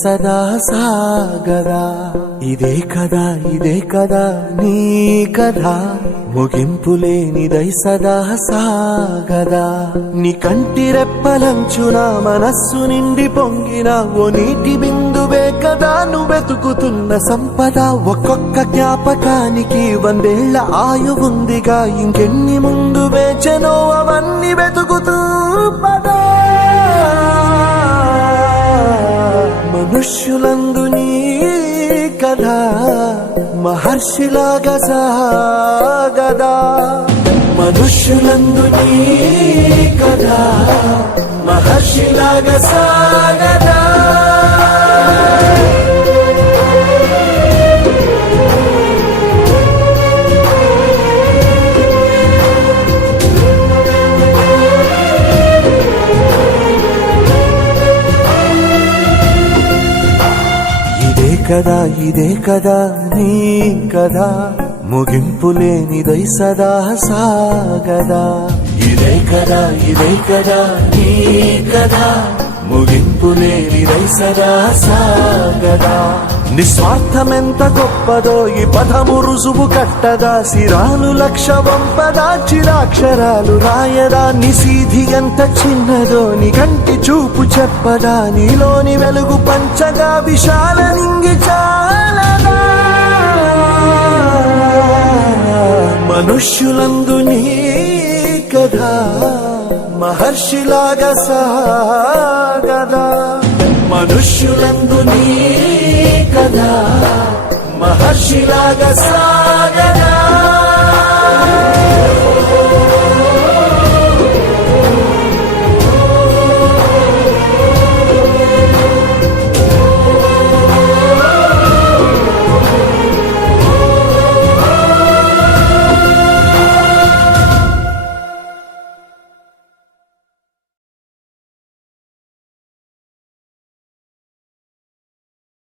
సదా సాగదా. ఇదే కదా నీ కథ, ముగింపు లేనిదై సదా సాగదా. నీ కంటి రెప్పలంచున మనస్సు నిండి పొంగిన ఓ నీటి బిందువే కదా నువ్వెతుకుతున్న సంపద. ఒక్కొక్క జ్ఞాపకానికి 100 ఏళ్ల ఆయువుందిగా, ఇంకెన్ని ముందు వేచనో అవన్నీ వెతుకుతూ పదా. మనుష్యులందు నీ కథ మహర్షిలాగా సాగదా. మనుష్యులందు నీ కథ మహర్షిలాగా సాగదా. ఇదే కదా నీ కథ, ముగింపు లేనిదై సదా సాగదా. ఇదే కదా నీ కథ, ముగింపు లేనిదై సదా సాగదా. నిస్వార్థమెంత గొప్పదో ఈ పదము రుజువు కట్టదా. సిరాలు 1,00,000 వంపదా, చిరాక్షరాలు రాయదా. నిశీధి ఎంత చిన్నదో నీ కంటి చూపు చెప్పదా. నీలోని వెలుగు పంచగా విశాల నింగి చాలదా. మనుష్యులందు నీ కథ మహర్షిలాగా సాగదా. మనుష్యులందు నీ కథ మహర్షిలాగా సాగదా.